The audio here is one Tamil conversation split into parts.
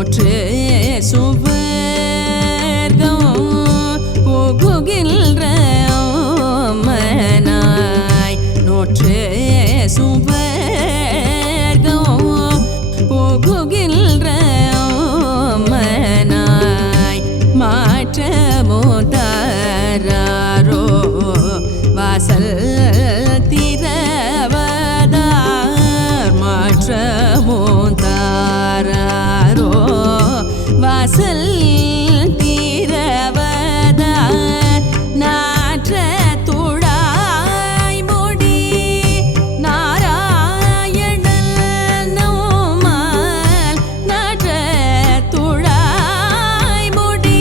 நோற்று சுவர்க்கம் புகுகின்ற மனாய் நோற்று சுவர்க்கம் புகுகின்ற மனாய் மாற்றமோ தாரோ வாசல் திரவதார் மாற்றமோ தாரோ வாசல் திரவதார் நாற்ற துழாய் முடி நாராயணல் நோமால் நாற்ற துழாய் முடி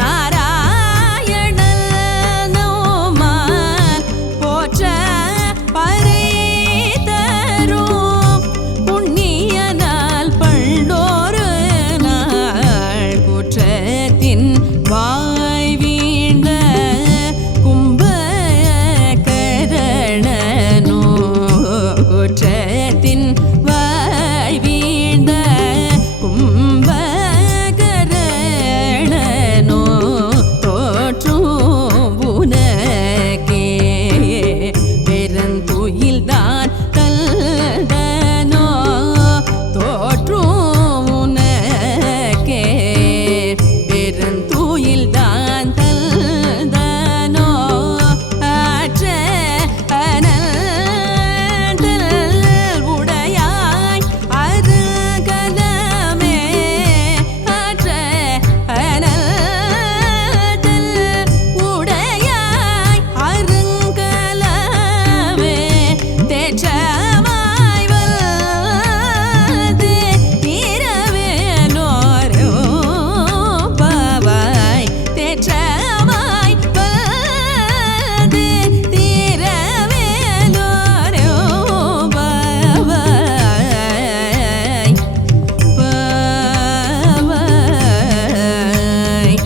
நாராயணல் நோமால் போற்ற பறை தரும் புண்ணியனால் பண்டோரு நாள் குற்றத்தின் வாய் வீண்ட கும்பகரணனோ குற்றத்தின் வாய் வீண்ட கும்பகரணனோ தோற்றும் உனக்கே பெருந்துயில்தான் தல்தனோ தோற்றும் உனக்கே பெருந்துயில்தான் தல்தனோ ஆற்ற அனந்தல் உடையாய் அருகலமே ஆற்ற அனந்தல் உடையாய் அருங்கலமே தேற்றமாய் வந்து இரவேலோரோ பாவாய் தேற்றமாய் வந்து இரவேலோரோ பாவாய் பாவாய்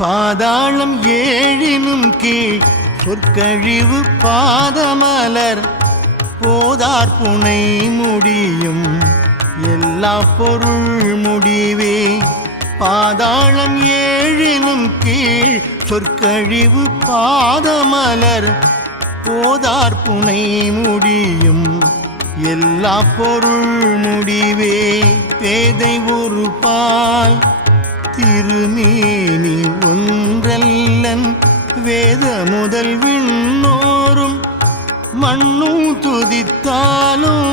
பாதாளம் ஏழினும் கீழ் சொற்கழிவு பாதமலர் போதார் புனை முடியும் எல்லா பொருள் முடிவே பாதாளம் ஏழினும் கீழ் சொற்கழிவு பாதமலர் போதார் புனை முடியும் எல்லா பொருள் முடிவே பேதை ஒரு பால் திருமேனி ஒன்றல்லன் வேத முதல் விண்ணோரும் மண்ணும் துதித்தாலும்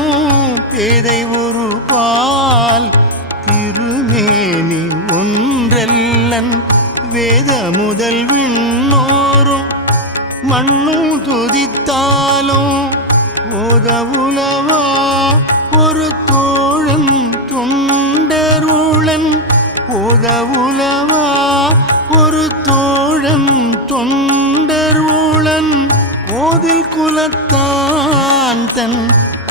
பேதை ஒரு பால் திருமேனி ஒன்றல்லன் வேத முதல் விண்ணோரும் மண்ணும் துதித்தாலும் ஓதவுலவா ஒரு தோழன் தொண்டருளன் ஓதவுலவா ஒரு தோழன் தொண்டருளன் கோதில் குலத்தான் தன்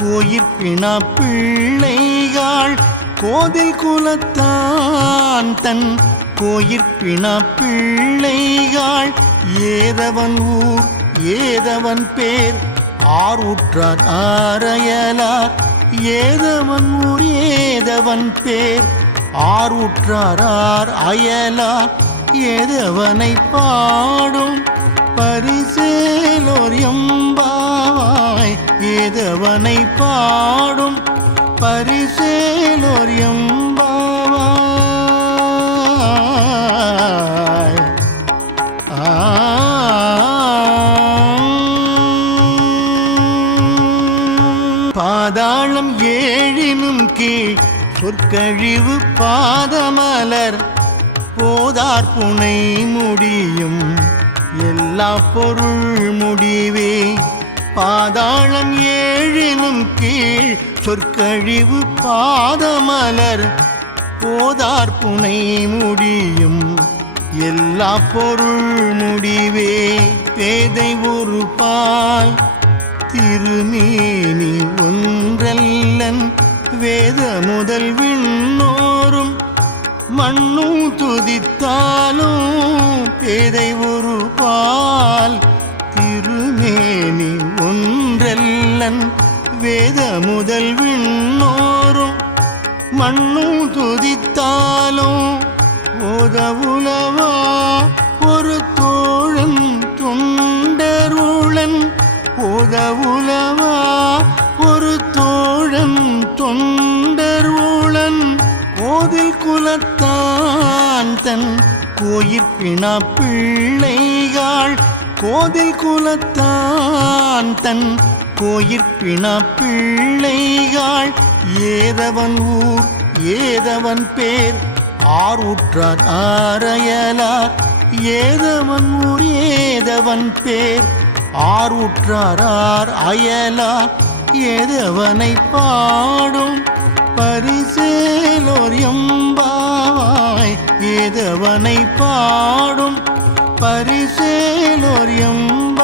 கோயிற்பினா பிள்ளைகள் கோதில் குலத்தான் தன் கோயிற்பினா பிள்ளைகள் ஏதவன் ஊர் ஏதவன் பேர் ஆறுற்றார் ஆரையலார் ஏதவன் ஊர் ஏதவன் பேர் ஆறுற்றார் அயலார் ஏதவனை பாடும் பரிசேலோர் எம்பாவாய் ஏதவனை பாடும் பரிசேலோர் எம்பாவாய் பாதாளம் ஏழினும் கீழ் சொற்கழிவு பாதமலர் போதார் புனை முடியும் எல்லா பொருள் முடிவே பாதாளம் ஏழினும் கீழ் சொற்கழிவு பாதமலர் போதார் புனை முடியும் எல்லா பொருள் முடிவே பேதை ஒரு பால் திருமேனி ஒன்றல்லன் வேத முதல் விண்ணோரும் மண்ணும் துதித்தாலும் பேதை ஒரு பால் திருமேனி ஒன்றல்லன் வேத முதல் விண்ணோரும் மண்ணும் துதித்தாலும் ஓதவுலவா ஒரு தோழன் தொண்டருளன் ஓதவுலவா ஒரு தோழன் தொண்டருளன் கோதில் குலத்தான் தன் கோயிற்பிணா பிள்ளைகள் கோதில் குலத்தான் தன் கோயிற்பிணா பிள்ளைகள் ஏதவன் ஊர் ஏதவன் பேர் ஆரூற்றார் ஆரையலார் ஏதவன் ஊர் ஏதவன் பேர் ஆரூற்றார் அயலார் ஏதவனை பாடும் பரிசேலோர் எம்பாவாய் ஏதவனை பாடும் பரிசேலோர் எம்பாவாய்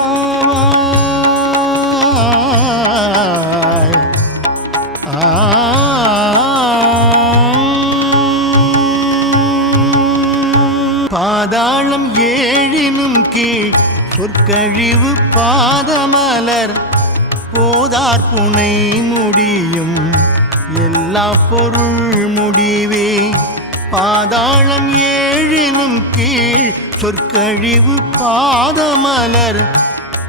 பாதாளம் ஏழினும் கீழ் சொற்கழிவு பாதமலர் போதார் புனை முடியும் எல்லா பொருள் முடிவே பாதாளம் ஏழினும் கீழ் சொற்கழிவு பாதமலர்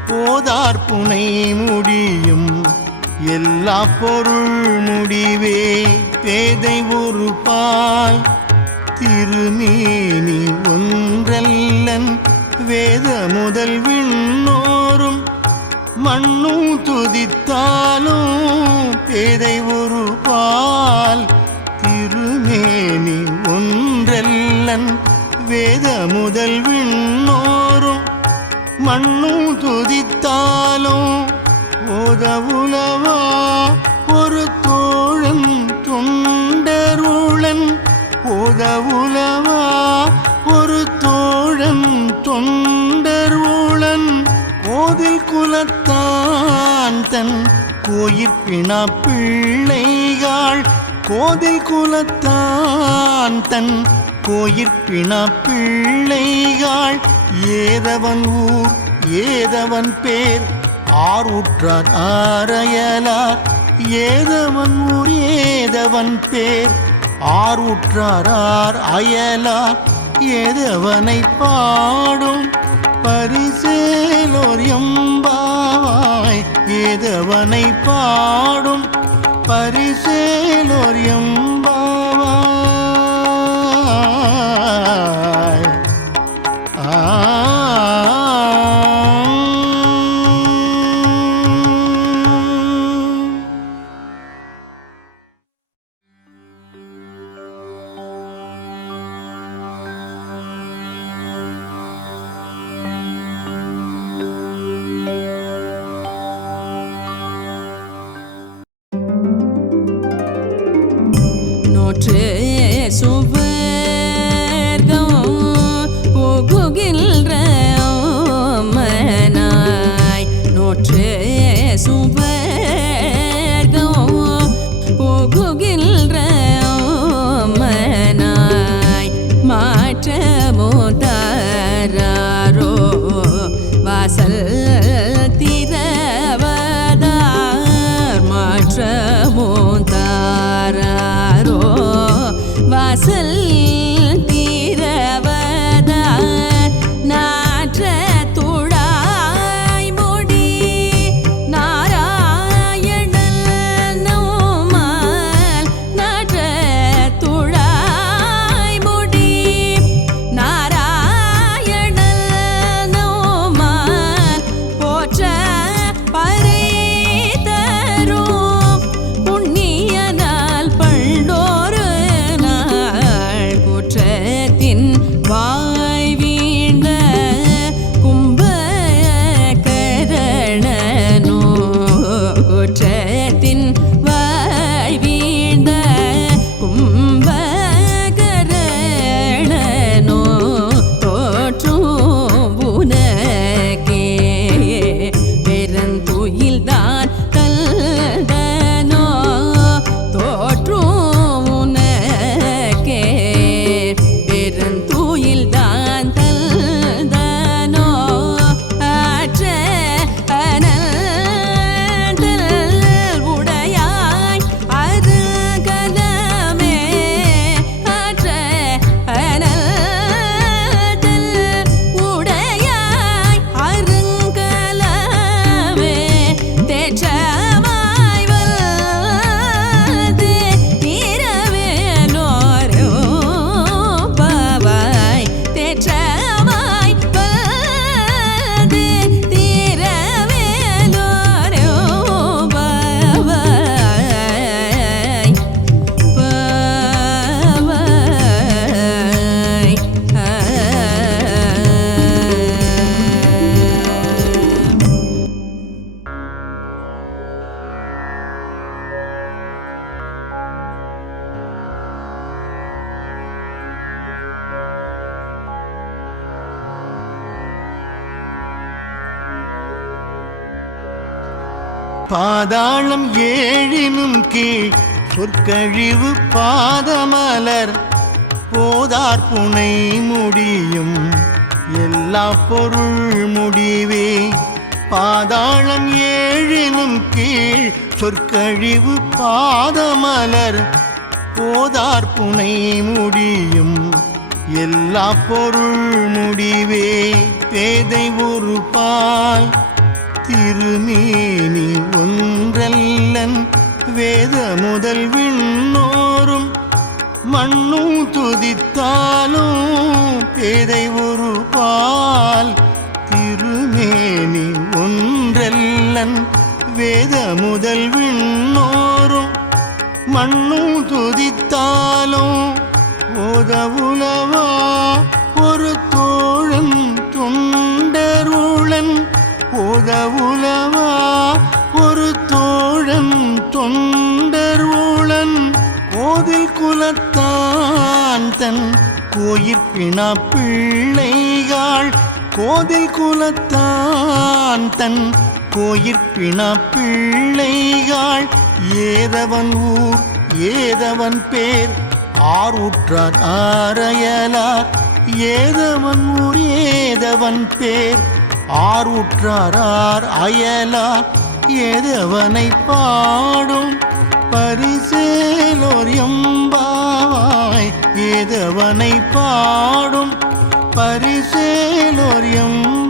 போதார் புனை முடியும் எல்லா பொருள் முடிவே பேதை ஒரு பால் திருமேனி ஒன்றல்லன் வேத முதல் விண்ணோரும் மண்ணும் துதித்தாலும் பேதை ஒரு பால் திருமேனி ஒன்றல்லன் வேத முதல் விண்ணோரும் மண்ணும் துதித்தாலும் ஓதவுலவா ஒரு தோழன் தொண்டருளன் ஓதவுலவா ஒரு தோழன் தொண்டருளன் கோதில் குலத்தான் தன் கோயிற்பிணா பிள்ளைகள் கோதில் குலத்தான் தன் கோயிற்பிணா பிள்ளைகள் ஏதவன் ஊர் ஏதவன் பேர் ஆரூற்றார் ஆரையலார் ஏதவன் ஊர் ஏதவன் பேர் ஆரூற்றார் அயலார் ஏதவனை பாடும் பரிசேலோர் எம்பாவாய் ஏதவனை பாடும் பரிசேலோர் எம்பாவாய் நோற்று சுவர்க்கம் புகுகின்ற மனாய் நோற்று சுவர்க்கம் புகுகின்ற மனாய் மாற்றமோ தாரோ வாசல் திரவதார் மாற்றமோ தாரோ வாசல் திரவதார் நாற்ற துழாய் முடி பாதாளம் ஏழினும் கீழ் சொற்கழிவு பாதமலர் போதார் புனை முடியும் எல்லா பொருள் முடிவே. பாதாளம் ஏழினும் கீழ் சொற்கழிவு பாதமலர் போதார் புனை முடியும் எல்லா பொருள் முடிவே. பேதை ஒரு பால் திருமேனி ஒன்றல்லன் வேத முதல் விண்ணோரும் மண்ணும் துதித்தாலும். பேதை ஒரு பால் திருமேனி ஒன்றல்லன் வேத முதல் விண்ணோரும் மண்ணும் துதித்தாலும். ஓதவுலவா ஒரு தோழன் தொண்டருளன் ஓதவுலவா ஒரு தோழன் தொண்டருளன் கோதில் குலத்தான் தன் கோயிற்பினா பிள்ளைகள். கோதில் குலத்தான் தன் கோயிற்பினா பிள்ளைகள். ஏதவன் ஊர் ஏதவன் பேர் ஆரூற்றார் ஆரையலார். ஏதவன் ஊர் ஏதவன் பேர் ஆரூற்றார் அயலார். ஏதவனை பாடும் பரிசேலோர் எம்பாவாய். ஏதவனை பாடும் பரிசேலோர் எம்பாவாய்.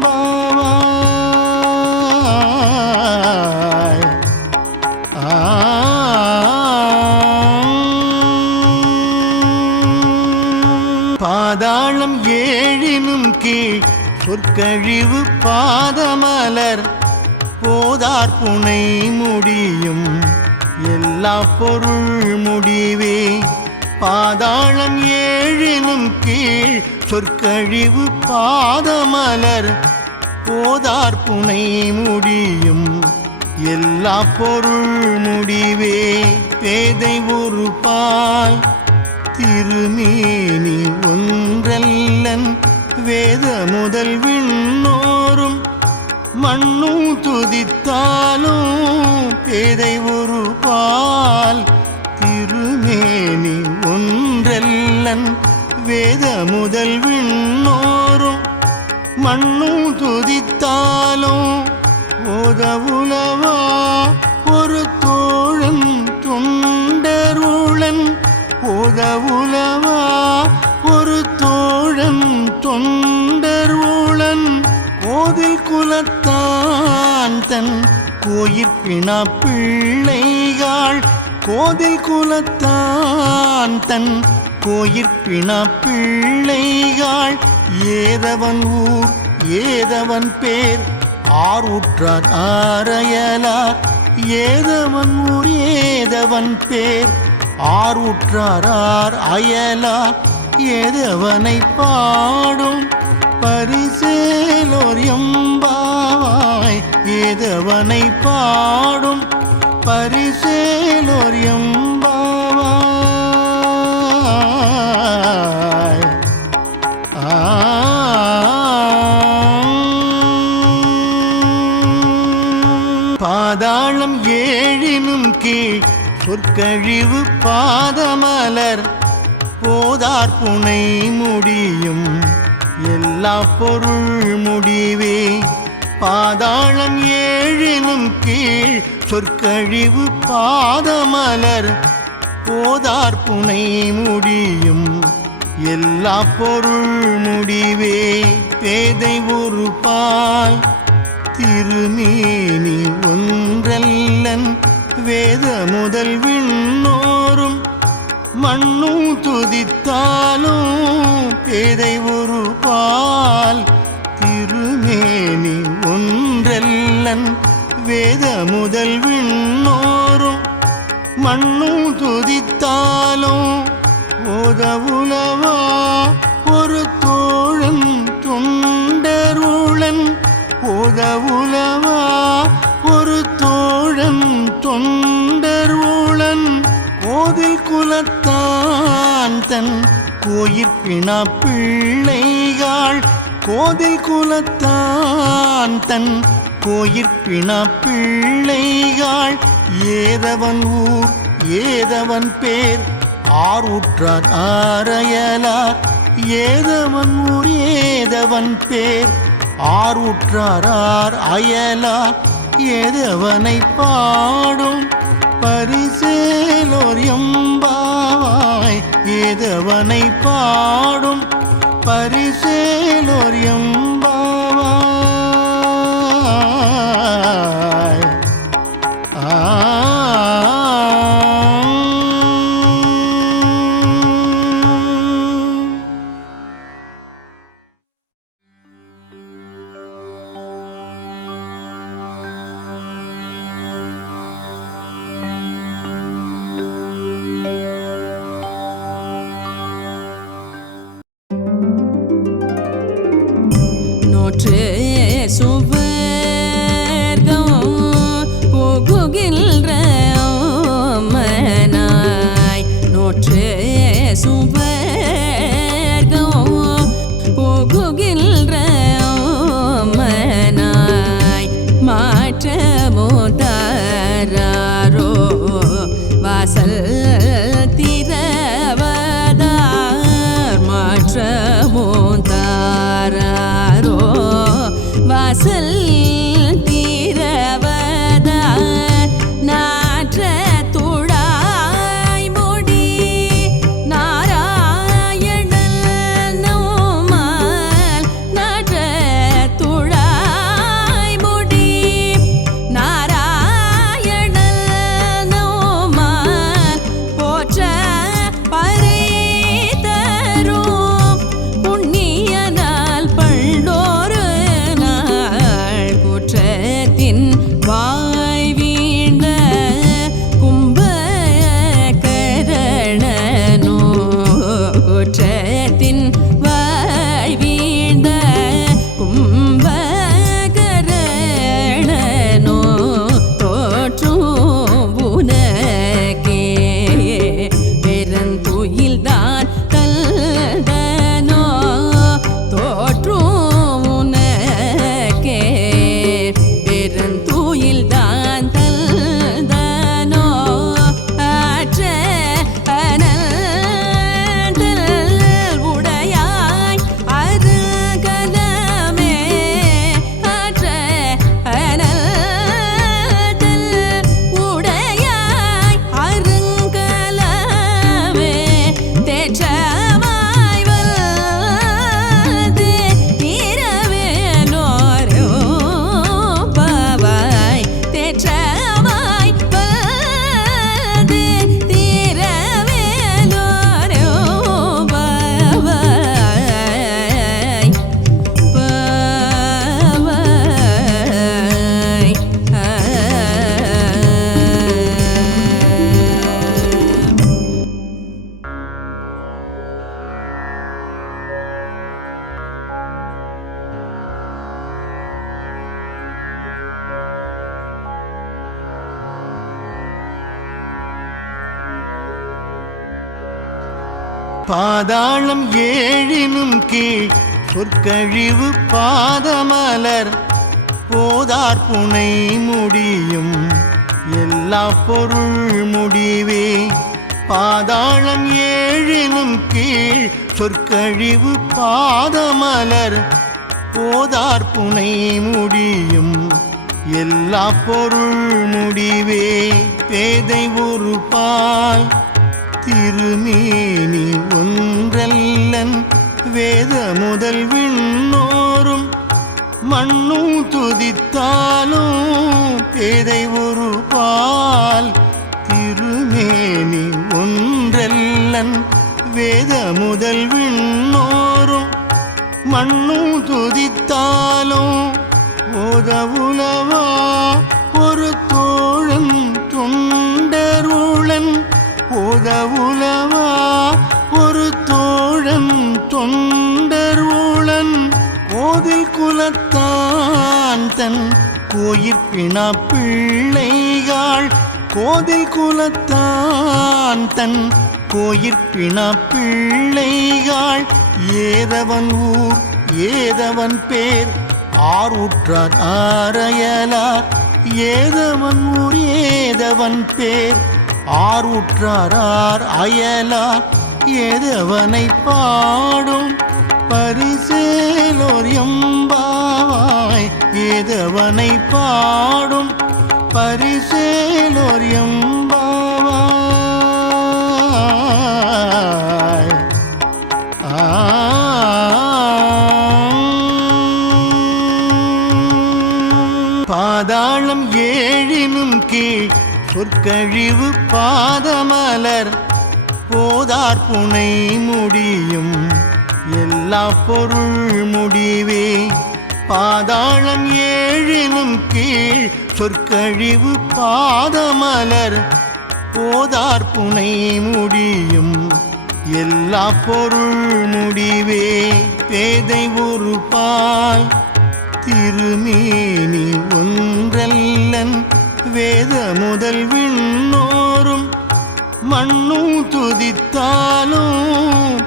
பாதாளம் ஏழினும் கீழ் சொற்கழிவு பாதமலர் போதார் புனை முடியும் எல்லா பொருள் முடிவே. பாதாளம் ஏழினும் கீழ் சொற்கழிவு பாதமலர் போதார் புனை முடியும் எல்லா பொருள் முடிவே. பேதை ஒரு பால் திருமேனி ஒன்றல்லன் வேத முதல் விண்ணோரும் மண்ணும் துதித்தாலும். பேதை ஒரு பால் திருமேனி ஒன்றல்லன் வேத முதல் விண்ணோரும் மண்ணும் துதித்தாலும். ஓதவுலவா ஒரு தோழன் தொண்டருளன் ஓதவுலவா ஒரு தோழன் தொண்டருளன் கோதில் குலத்தான் தன் கோயிற்பினா பிள்ளைகள். கோதில் குலத்தான் தன் கோயிற்பினா பிள்ளைகள். ஏதவன் ஊர் ஏதவன் பேர் ஆரூற்றார் ஆரையலார். ஏதவன் ஊர் ஏதவன் பேர் ஆரூற்றார் அயலார். ஏதவனை பாடும் பரிசேலோர் எம்பாவாய். ஏதவனை பாடும் பரிசேலோர் எம்பாவாய். பாதாளம் ஏழினும் கீழ் சொற்கழிவு பாதமலர் போதார் புனை முடியும் எல்லா பொருள் முடிவே. பாதாளம் ஏழினும் கீழ் சொற்கழிவு பாதமலர் போதார் புனை முடியும் எல்லா பொருள் முடிவே. பேதை ஒரு பால் திருமேனி ஒன்றல்லன் வேத முதல் விண்ணோரும் மண்ணும் துதித்தாலும். பேதை ஒரு பால் திருமேனி ஒன்றல்லன் வேத முதல் விண்ணோரும் மண்ணும் துதித்தாலும். ஓதவுலவா ஒரு தோழன் தொண்டருளன் ஓதவுலவா ஒரு தோழன் தொண்டருளன் கோதில் குலத்தான் தன் கோயிற்பினா பிள்ளைகள். கோதில் குலத்தான் தன் கோயிற்பிண பிள்ளைகள் ஏதவன் ஊர் ஏதவன் பேர் ஆறுற்றார் ஆரையலார் ஏதவன் ஊர் ஏதவன் பேர் ஆறுற்றார் அயலார் ஏதவனை பாடும் பரிசேலோர் எம்பாவாய் ஏதவனை பாடும் பரிசேலோர் எம்பாவாய். நோற்று சுவர்க்கம் புகுகின்ற மனாய் நோற்று சுவர்க்கம் புகுகின்ற மனாய் மாற்றமோ தாரோ வாசல் திரவதார் மாற்றமோ தாரோ வாசல் திரவதார் நாற்ற துழாய் முடி நாராயணல் நோமால் நாற்ற துழாய் முடி நாராயணல் நோமால் போற்ற பறை தரும் புண்ணியனால் பண்டோரு நாள் குற்றத்தின் வாய் வீழ்ந்த கும்பகரணனோ குற்றத்தின் வாய் வீழ்ந்த கும்பகரணனோ தோற்றும் உனக்கே பெருந்துயில்தான் தல்தனோ தோற்றும் உனக்கே பெருந்துயில்தான் தல்தனோ ஆற்ற அனந்தல் உடையாய் அருகலமே ஆற்ற அனந்தல் உடையாய் அருங்கலமே தேற்றமாய் வந்து இரவேலோரோ பாவாய் தேற்றமாய் வந்து இரவேலோரோ பாவாய் பாவாய் பாதாளம் ஏழினும் கீழ் சொற்கழிவு பாதமலர் போதார் புனை முடியும் எல்லா பொருள் முடிவே பாதாளம் ஏழினும் கீழ் சொற்கழிவு பாதமலர் போதார் புனை முடியும் எல்லா பொருள் முடிவே பேதை ஒரு பால் திருமேனி ஒன்றல்லன் வேத முதல் விண்ணோரும் மண்ணும் துதித்தாலும் பேதை ஒரு பால் திருமேனி ஒன்றல்லன் வேத முதல் விண்ணோரும் மண்ணும் துதித்தாலும் ஓதவுலவா ஒரு தோழன் தொண்டருளன் ஓதவுலவா ஒரு தோழன் தொண்டருளன் கோதில் குலத்தான் தன் கோயிற்பிண பிள்ளைகள் கோதில் குலத்தான் தன் கோயிற்பிண பிள்ளைகள் ஏதவன் ஊர் ஏதவன் பேர் ஆரூற்றார் ஆரையலார் ஏதவன் ஊர் ஏதவன் பேர் ஆரூற்றார் அயலார் ஏதவனை பாடும் பரிசேலோர் எம்பாவாய் ஏதவனை பாடும் பரிசேலோர் எம்பாவாய். பாதாளம் ஏழினும் கீழ் சொற்கழிவு பாதமலர் போதார் புனை முடியும் எல்லா பொருள் முடிவே. பாதாளம் ஏழினும் கீழ் சொற்கழிவு பாதமலர் போதார் புனை முடியும் எல்லா பொருள் முடிவே. பேதை ஒரு பால் திருமேனி ஒன்றல்லன் வேத முதல் விண்ணோரும் மண்ணும் துதித்தாலும்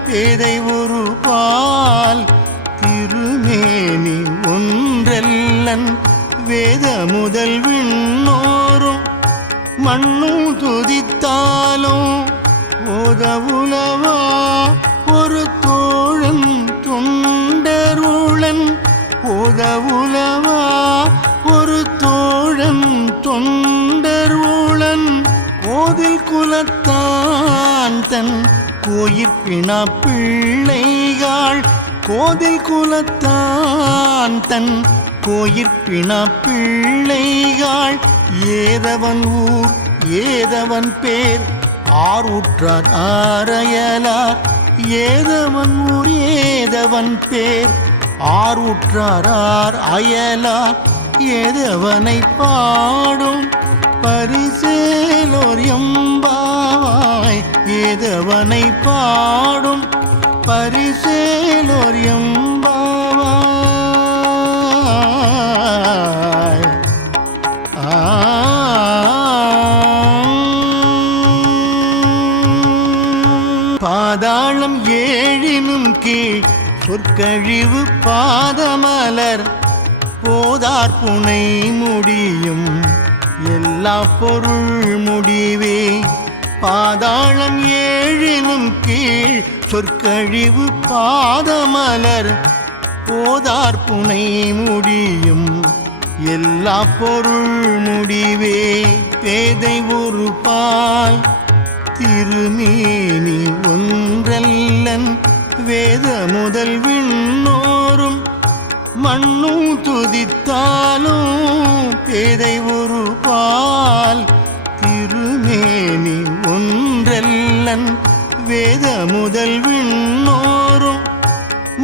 பேதை ஒரு பால் திருமேனி ஒன்றல்லன் வேத முதல் விண்ணோரும் மண்ணும் துதித்தாலும் ஓதவுலவா ஒரு தோழன் தொண்டருளன் ஓதவுலவா ஒரு தோழன் தொண்டருளன் கோதில் குலத்தான் தன் கோயிற்பினா பிள்ளைகள் கோதில் குலத்தான் தன் கோயிற்பினா பிள்ளைகள் ஏதவன் ஊர் ஏதவன் பேர் ஆரூற்றார் ஆரையலார் ஏதவன் ஊர் ஏதவன் பேர் ஆரூற்றார் அயலார் ஏதவனை பாடும் பரிசேலோர் எம்பாவாய் ஏதவனை பாடும் பரிசேலோர் எம்பாவாய். பாதாளம் ஏழினும் கீழ் சொற்கழிவு பாதமலர் போதார் புனை முடியும் எல்லா பொருள் முடிவே. பாதாளம் ஏழினும் கீழ் சொற்கழிவு பாதமலர் போதார் புனை முடியும் எல்லா பொருள் முடிவே. பேதை ஒரு பால் திருமேனி ஒன்றல்லன் வேத முதல் விண்ணோரும் மண்ணும் துதித்தாலும் பேதை ஒரு பால் திருமேனி ஒன்றல்லன் வேத முதல் விண்ணோரும்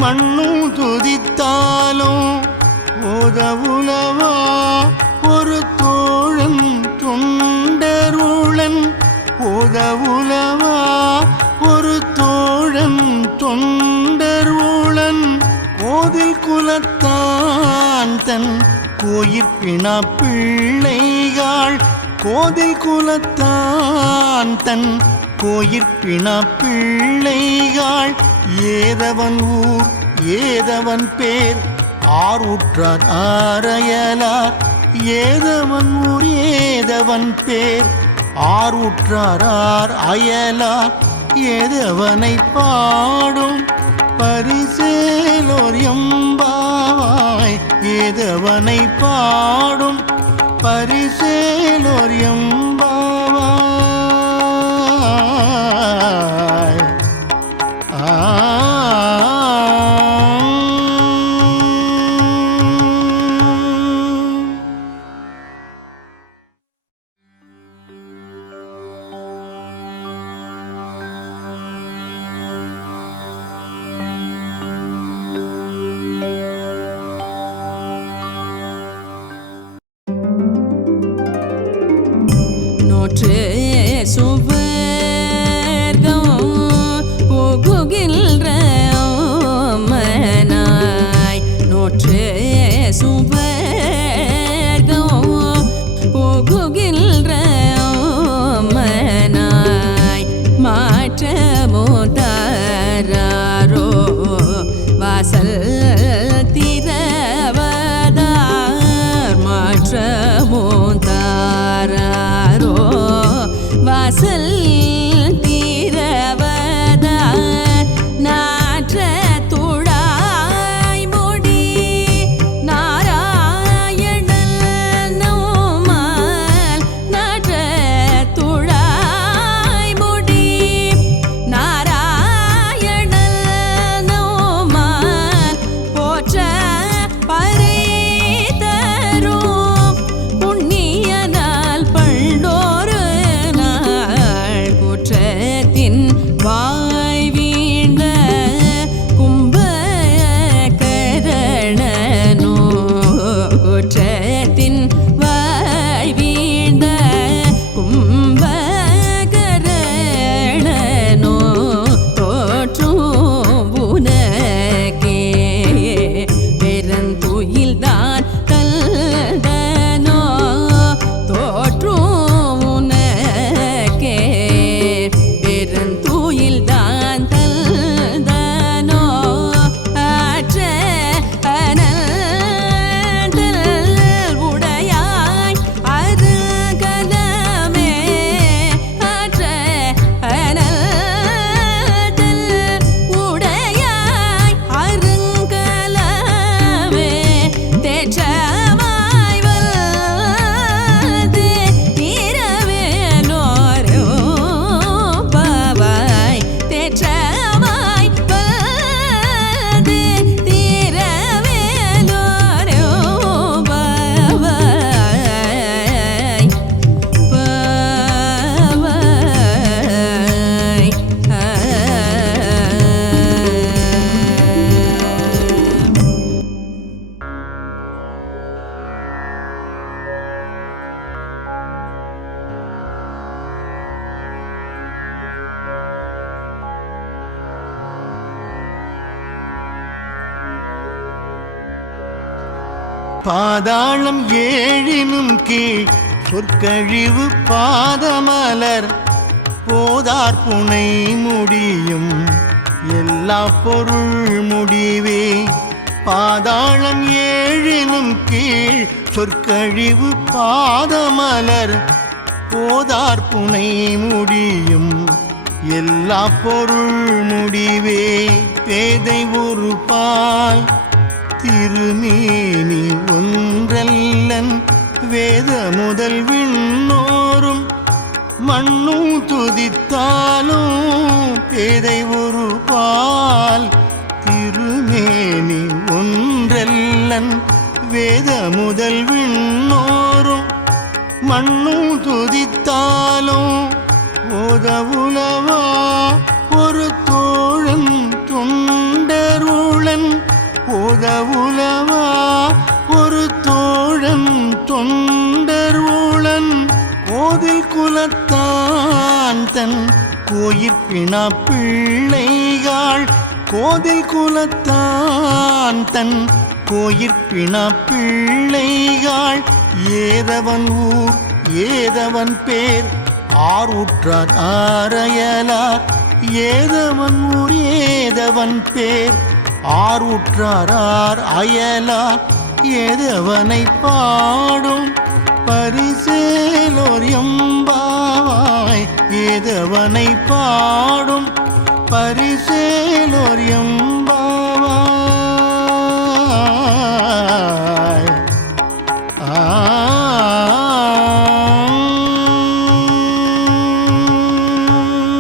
மண்ணும் துதித்தாலும் ஓதவுலவா ஒரு தோழன் தொண்டருளன் ஓதவுலவா ஒரு தோழன் தொண்டருளன் கோதில் குலத்தான் தன் கோயிற்பினா பிள்ளைகள் கோதில் குலத்தான் தன் கோயிற்பினா பிள்ளைகள் ஏதவன் ஊர் ஏதவன் பேர் ஆரூற்றார் ஆரையலார் ஏதவன் ஊர் ஏதவன் பேர் ஆரூற்றார் அயலார் ஏதவனை பாடும் பரிசேலோர் எம்பாவாய் ஏதவனை பாடும் பரிசேலோர் எம்பாவாய். நோற்று சுவர் வாசல் தீரவதா நாற்ற துழாய் முடி நாராயணன் நோமால் நாற்ற துழாய் முடி நாராயணன் நோமால் போற்ற பறை தரும் புண்ணியனால் பண்டோரு நாள் குற்றத்தின் வாய் வீழ்ந்த கும்பகரணனோ குற்றத்தின் வாய் வீழ்ந்த கும்பகரணனோ தோற்றும் உனக்கே பெருந்துயில்தான் கல்தனோ தோற்றும் உனக்கே பெருந்துயில்தான் கல்தனோ ஆற்ற அனந்தல் உடையாய் அருகலமே ஆற்ற அனந்தல் உடையாய் அருங்கலமே தேற்றமாய் வந்து இரவேலோரோ பாவாய் தேற்றமாய் வந்து இரவேலோரோ பாவாய் பாவாய் பாதாளம் ஏழினும் கீழ் சொற்கழிவு பாதமலர் போதார் புனை முடியும் எல்லா பொருள் முடிவே பாதாளம் ஏழினும் கீழ் சொற்கழிவு பாதமலர் போதார் புனை முடியும் எல்லா பொருள் முடிவே பேதை ஒரு பால் திருமேனி ஒன்றல்லன் வேத முதல் விண்ணோரும் மண்ணும் துதித்தாலும் பேதை ஒரு பால் திருமேனி ஒன்றல்லன் வேத முதல் விண்ணோரும் மண்ணும் துதித்தாலும் ஓதவுலவா ஒரு தோழன் தொண்டருளன் ஓதவுலவா ஒரு தோழன் தொண்டருளன் கோதில் குலத்தான் தன் கோயிற்பிணா பிள்ளைகள் கோதில் குலத்தான் தன் கோயிற்பிணா பிள்ளைகள் ஏதவன் ஊர் ஏதவன் பேர் ஆறுற்றார் ஆரையலார் ஏதவன் ஊர் ஏதவன் பேர் ஆறுற்றார் அயலார் ஏதவனை பாடும் பரிசேலோர் எம்பாவாய் ஏதவனை பாடும் பரிசேலோர் எம்பாவாய்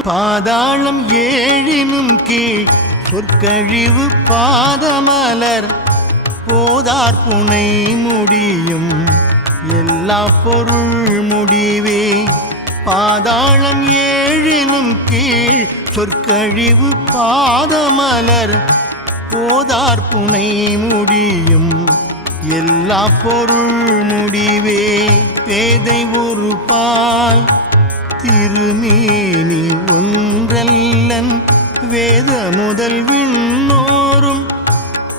பாதாளம் ஏழினும் கீழ் சொற்கழிவு பாதமலர் போதார் புனை முடியும் எல்லா பொருள் முடிவே பாதாளம் ஏழினும் கீழ் சொற்கழிவு பாதமலர் போதார் புனை முடியும் எல்லா பொருள் முடிவே பேதை ஒரு பால் திருமேனி ஒன்றல்லன் வேத முதல் விண்ணோரும்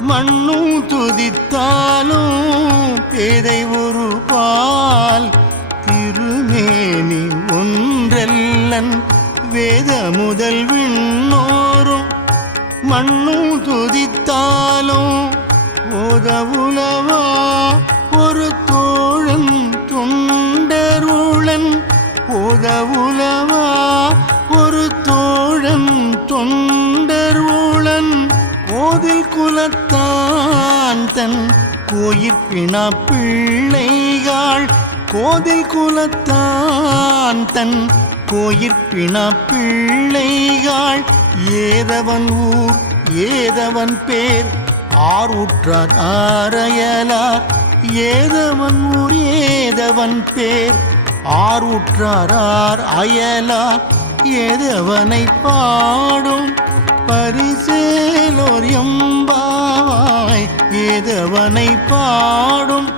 மண்ணும் துதித்தாலும் பேதை ஒரு பால் திருமேனி ஒன்றல்லன் வேத முதல் விண்ணோரும் மண்ணும் துதித்தாலும் ஓதவுலவா ஒரு தோழன் தொண்டருளன் ஓதவுலவா கோயிற்பினா பிள்ளைகள் கோதில் குலத்தான் தன் கோயிற்பினா பிள்ளைகள் ஏதவன் ஊர் ஏதவன் பேர் ஆறுற்றார் ஆரையலார் ஏதவன் ஊர் ஏதவன் பேர் ஆறுற்றார் அயலார் ஏதவனை பாடும் பரிசேலோர் எம்பாவாய் ஏதவனை பாடும்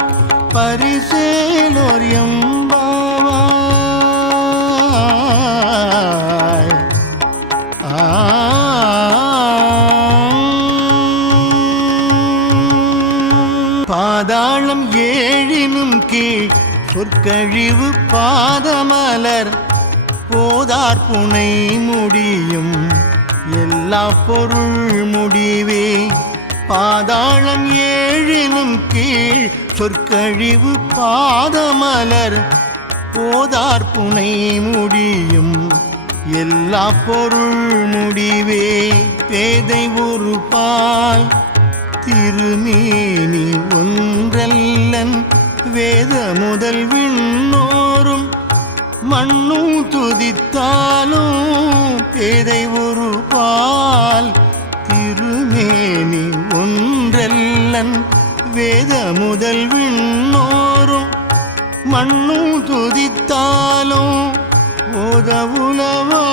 பரிசேலோர் எம்பாவாய். பாதாளம் ஏழினும் கீழ் சொற்கழிவு பாதமலர் போதார் புனை முடியும் எல்லா பொருள் முடிவே. பாதாளம் ஏழினும் கீழ் சொற்கழிவு பாதமலர் போதார் புனை முடியும் எல்லா பொருள் முடிவே. பேதை ஒரு பால் திருமேனி ஒன்றல்லன் வேத முதல் விண்ணோரும் மண்ணும் துதித்தாலும் பேதை ஒரு பால் திருமேனி ஒன்றல்லன் வேத முதல் விண்ணோரும் மண்ணும் துதித்தாலும் ஓதவுலவா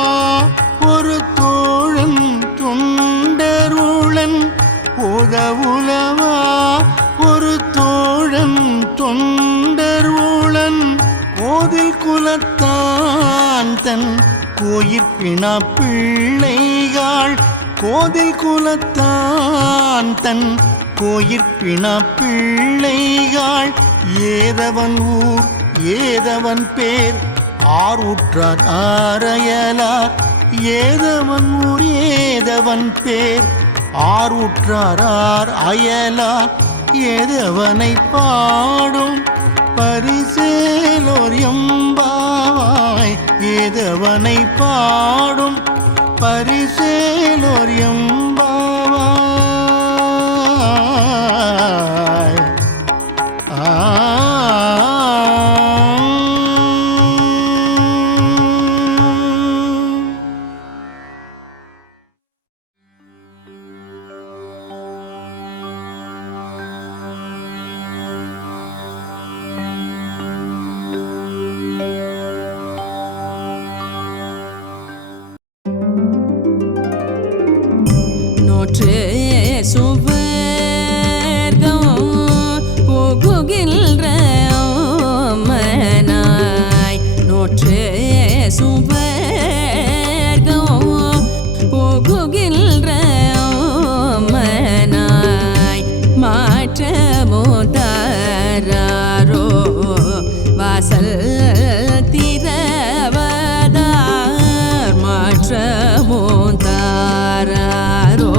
ஒரு தோழன் தொண்டருளன் ஓதவுலவா ஒரு தோழன் தொண்டருளன் கோதில் குலத்தான் தன் கோயிற்பினா பிள்ளைகள் கோதில் குலத்தான் தன் கோயிற்பினா பிள்ளைகள் ஏதவன் ஊர் ஏதவன் பேர் ஆறுற்றார் ஆரையலார் ஏதவன் ஊர் ஏதவன் பேர் ஆறுற்றார் அயலார் ஏதவனை பாடும் பரிசேலோர் எம்பாவாய் ஏதவனை பாடும் பரிசேலோர் எம்பாவாய். நோற்று சுவர்க்கம் புகுகின்ற மனாய் நோற்று சுவர்க்கம் புகுகின்ற மனாய் மாற்றமோ தாரோ வாசல் திரவதார் மாற்றமோ தாரோ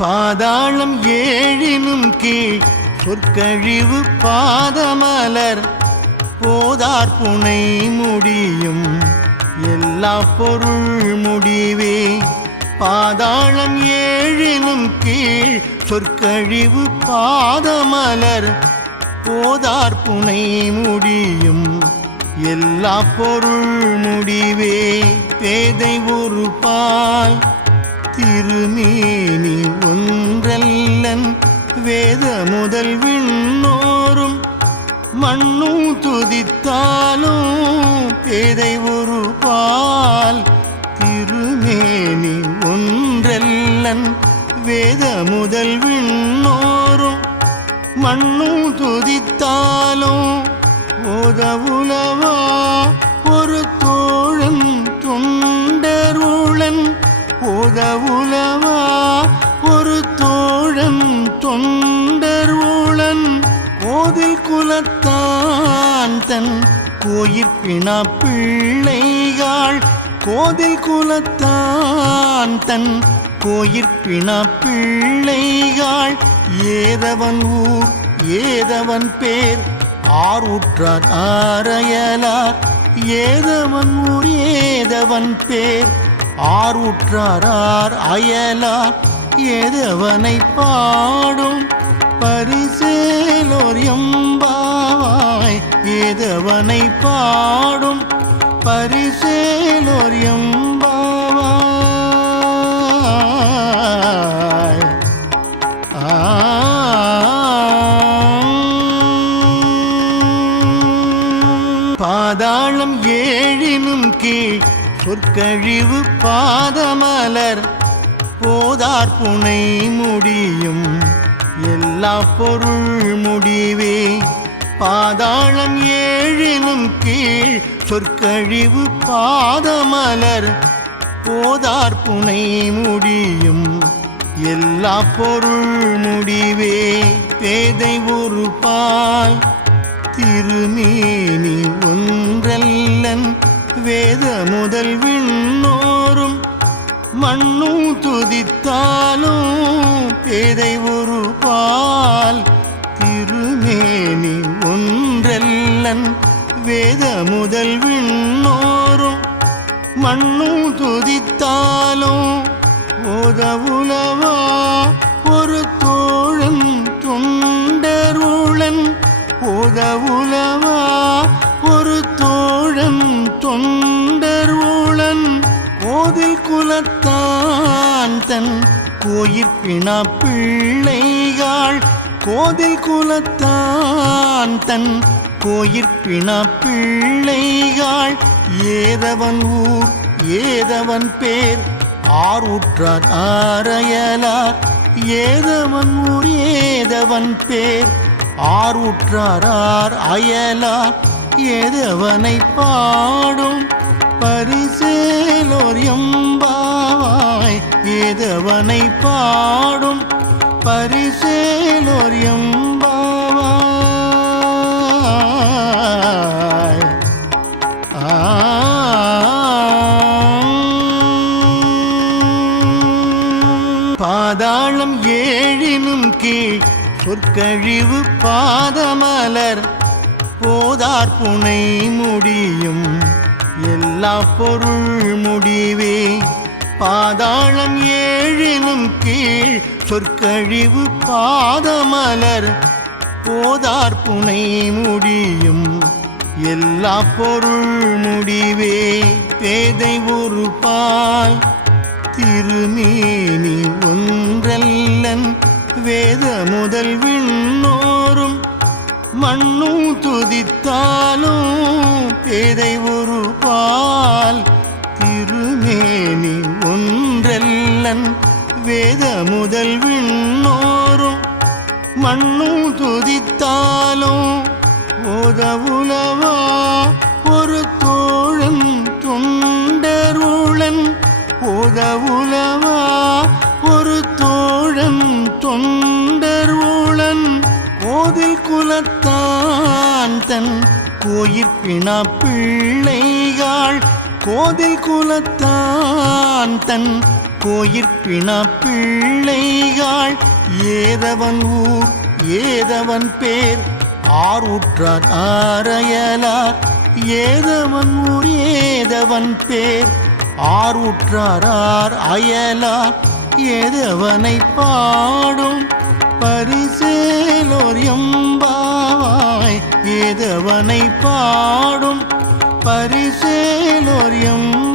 பாதாளம் ஏழினும் கீழ் சொற்கழிவு பாதமலர் போதார் புனை முடியும் எல்லா பொருள் முடிவே. பாதாளம் ஏழினும் கீழ் சொற்கழிவு பாதமலர் போதார் புனை முடியும் எல்லா பொருள் முடிவே. பேதை ஒரு பால் திருமேனி ஒன்றல்லன் வேத முதல் விண்ணோரும் மண்ணும் துதித்தாலும். பேதை ஒரு பால் திருமேனி ஒன்றல்லன் வேத முதல் விண்ணோரும் மண்ணும் துதித்தாலும். ஓதவுலவா ஒரு தோழன் தொண்டருளன் ஓதவுலவா ஒரு தோழன் தொண்டருளன் கோதில் குலத்தான் தன் கோயிற்பினா பிள்ளைகள். கோதில் குலத்தான் தன் கோயிற்பினா பிள்ளைகள். ஏதவன் ஊர் ஏதவன் பேர் ஆறுற்றார் ஆரையலார். ஏதவன் ஊர் ஏதவன் பேர் ஆறுற்றார் அயலார். ஏதவனை பாடும் பரிசேலோர் எம்பாவாய். ஏதவனை பாடும் பரிசேலோர் எம்பாவாய். பாதாளம் ஏழினும் கீழ் சொற்கழிவு பாதமலர் போதார் புனை முடியும் எல்லா பொருள் முடிவே. பாதாளம் ஏழினும் கீழ் சொற்கழிவு பாதமலர் போதார் புனை முடியும் எல்லா பொருள் முடிவே. பேதை ஒரு பால் திருமேனி ஒன்றல்லன் வேத முதல் விண்ணோரும் மண்ணும் துதித்தாலும். பேதை ஒரு பால் திருமேனி ஒன்றல்லன் வேத முதல் விண்ணோரும் மண்ணும் துதித்தாலும். ஓதவுலவா ஒரு தோழன் தொண்டருளன் ஓதவுலவா ஒரு தோழன் தொண்டருளன் கோதில் குலத்தான் தன் கோயிற்பினா பிள்ளைகள். கோதில் குலத்தான் தன் கோயிற்பினா பிள்ளைகள். ஏதவன் ஊர் ஏதவன் பேர் ஆறுற்றார் ஆரையலார். ஏதவன் ஊர் ஏதவன் பேர் ஆறுற்றார் அயலார். ஏதவனை பாடும் பரிசேலோர் எம்பாவாய். ஏதவனை பாடும் பரிசேலோர் எம்பாவாய். பாதாளம் ஏழினும் கீழ் சொற்கழிவு பாதமலர் போதார் புனை முடியும் எல்லா பொருள் முடிவே. பாதாளம் ஏழினும் கீழ் சொற்கழிவு பாதமலர் போதார் புனை முடியும் எல்லா பொருள் முடிவே. பேதை ஒரு பால் திருமேனி ஒன்றல்லன் வேத முதல் விண்ணோரும் மண்ணும் துதித்தாலும். பேதை ஒரு பால் திருமேனி ஒன்றல்லன் வேத முதல் விண்ணோரும் மண்ணும் துதித்தாலும். ஓதவுலவா ஒரு தோழன் தொண்டருளன் ஓதவுலவா ஒரு தோழன் தொண்டருளன் கோதில் குலத்தான் தன் கோயிற்பினா பிள்ளைகள். கோதில் குலத்தான் தன் கோயிற்பினா பிள்ளைகாள் ஏதவன் ஊர் ஏதவன் பேர் ஆருற்றார் ஆரையலார் ஏதவன் ஊர் ஏதவன் பேர் ஆருற்றார் அயலார் ஏதவனை பாடும் பரிசேலோர் எம்பாவாய் ஏதவனை பாடும் பரிசேலோர் எம்பாவாய்